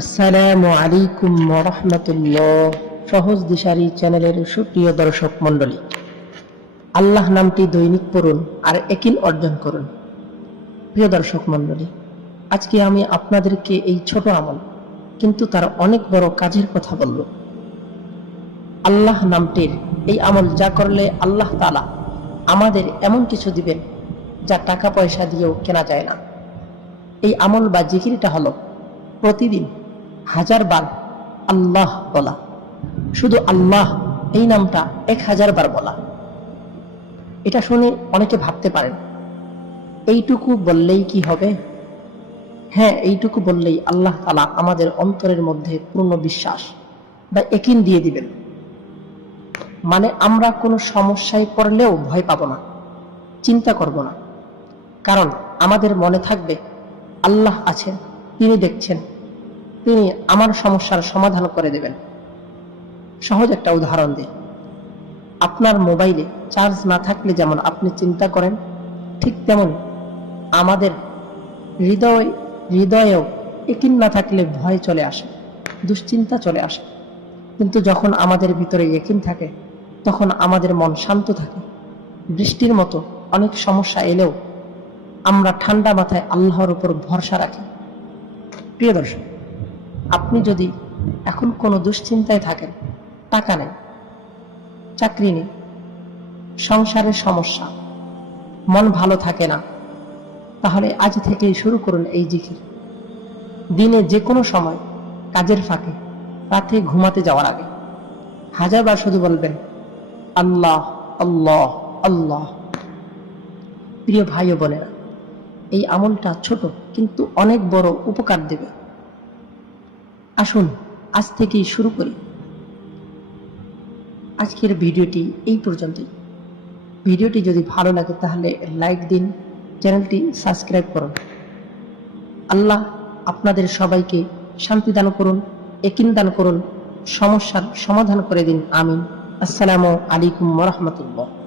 আসসালামু আলাইকুম রহমতুল্লাহ সহজ দিশারি চ্যানেলের সুপ্রিয় দর্শক মণ্ডলী, আল্লাহ নামটি দৈনিক পড়ুন আর একিন অর্জন করুন। প্রিয় দর্শক মণ্ডলী, আজকে আমি আপনাদেরকে এই ছোট আমল, কিন্তু তার অনেক বড় কাজের কথা বলল আল্লাহ নামটির এই আমল যা করলে আল্লাহ তালা আমাদের এমন কিছু দিবেন যা টাকা পয়সা দিয়েও কেনা যায় না। এই আমল বা জিকিরটা হলো প্রতিদিন হাজার বার আল্লাহ বলা। শুধু আল্লাহ, এই নামটা এক হাজার বার বলা। এটা শুনে অনেকে ভাবতে পারেন, এইটুকু বললেই কি হবে? হ্যাঁ এইটুকু বললেই আল্লাহ তালা আমাদের অন্তরের মধ্যে পূর্ণ বিশ্বাস বা একিন দিয়ে দিবেন। মানে আমরা কোনো সমস্যায় পড়লেও ভয় পাবো না, চিন্তা করব না। কারণ আমাদের মনে থাকবে, আল্লাহ আছেন, তিনি দেখছেন। তিনি আমার সমস্যার সমাধান করে দেবেন। সহজ একটা উদাহরণ দিই। আপনার মোবাইলে চার্জ না থাকলে যেমন আপনি চিন্তা করেন, ঠিক তেমন আমাদের হৃদয়, হৃদয়েও একিন না থাকলে ভয় চলে আসে, দুশ্চিন্তা চলে আসে। কিন্তু যখন আমাদের ভিতরে একিন থাকে, তখন আমাদের মন শান্ত থাকে। বৃষ্টির মতো অনেক সমস্যা এলেও আমরা ঠান্ডা মাথায় আল্লাহর উপর ভরসা রাখি। প্রিয় দর্শক আপনি যদি এখন কোনো দুশ্চিন্তায় থাকেন, টাকা নেই, চাকরি নেই, সংসারের সমস্যা, মন ভালো থাকে না, তাহলে আজ থেকেই শুরু করুন এই জিকির। দিনে যে কোনো সময় কাজের ফাঁকে, রাতে ঘুমাতে যাওয়ার আগে। হাজারবার শুধু বলবেন, আল্লাহ আল্লাহ আল্লাহ। প্রিয় ভাই ও বোনেরা, এই আমলটা ছোট কিন্তু অনেক বড় উপকার দেবে। আসুন আজ থেকেই শুরু করি। আজকের ভিডিওটি এই পর্যন্তই। ভিডিওটি যদি ভালো লাগে তাহলে লাইক দিন, চ্যানেলটি সাবস্ক্রাইব করুন। আল্লাহ আপনাদের সবাইকে শান্তি দান করুন একিন দান করুন, সমস্যার সমাধান করে দিন। আমিন। আসসালামু আলাইকুম রহমতুল্লাহ।